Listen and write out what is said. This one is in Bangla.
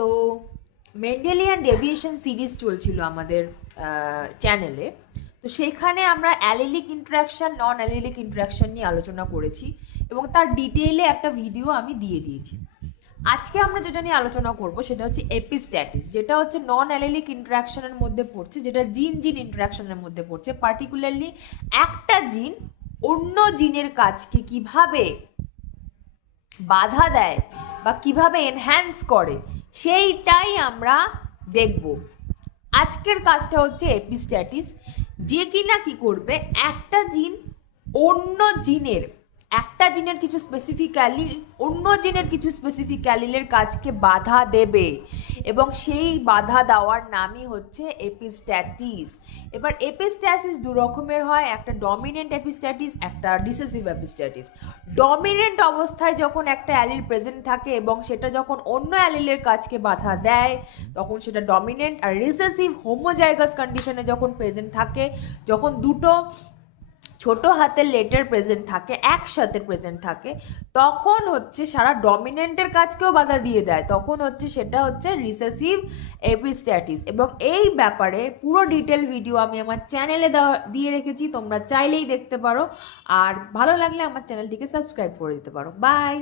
তো মেন্ডেলিয়ান ডেভিয়েশন সিরিজ চলছিল আমাদের চ্যানেলে। তো সেখানে আমরা অ্যালিলিক ইন্টারাকশন নন অ্যালিলিক ইন্টারাকশন নিয়ে আলোচনা করেছি এবং তার ডিটেইলে একটা ভিডিও আমি দিয়ে দিয়েছি। আজকে আমরা যেটা নিয়ে আলোচনা করব সেটা হচ্ছে এপিস্ট্যাটিস, যেটা হচ্ছে নন অ্যালিলিক ইন্টারাকশনের মধ্যে পড়ছে, যেটা জিন জিন ইন্টারাকশনের মধ্যে পড়ছে। পার্টিকুলারলি একটা জিন অন্য জিনের কাজকে কিভাবে বাধা দেয় বা কিভাবে এনহ্যান্স করে সেইটাই আমরা দেখব। আজকের কাজটা হচ্ছে এপিস্ট্যাটিস, যে কিনা কি করবে, একটা জিন অন্য জিনের একটা জিনের কিছু স্পেসিফিক অ্যালিল অন্য জিনের কিছু স্পেসিফিক অ্যালিলের কাজকে বাধা দেবে এবং সেই বাধা দেওয়ার নামই হচ্ছে এপিস্ট্যাটিস। এবার এপিস্ট্যাটিস দু রকমের হয়, একটা ডমিনেন্ট এপিস্ট্যাটিস, একটা রিসেসিভ এপিস্ট্যাটিস। ডমিনেন্ট অবস্থায় যখন একটা অ্যালিল প্রেজেন্ট থাকে এবং সেটা যখন অন্য অ্যালিলের কাজকে বাধা দেয় তখন সেটা ডমিনেন্ট। আর রিসেসিভ হোমোজাইগাস কন্ডিশনে যখন প্রেজেন্ট থাকে, যখন দুটো ছোট হাতের লেটার প্রেজেন্ট থাকে, একসাথে প্রেজেন্ট থাকে, তখন হচ্ছে সারা ডমিনেন্টের কাজকেও বাধা দিয়ে দেয়, তখন হচ্ছে সেটা হচ্ছে রিসেসিভ এপিস্ট্যাটিস। এবং এই ব্যাপারে পুরো ডিটেল ভিডিও আমি আমার চ্যানেলে দিয়ে রেখেছি, তোমরা চাইলেই দেখতে পারো। আর ভালো লাগলে আমার চ্যানেলটিকে সাবস্ক্রাইব করে দিতে পারো। বাই।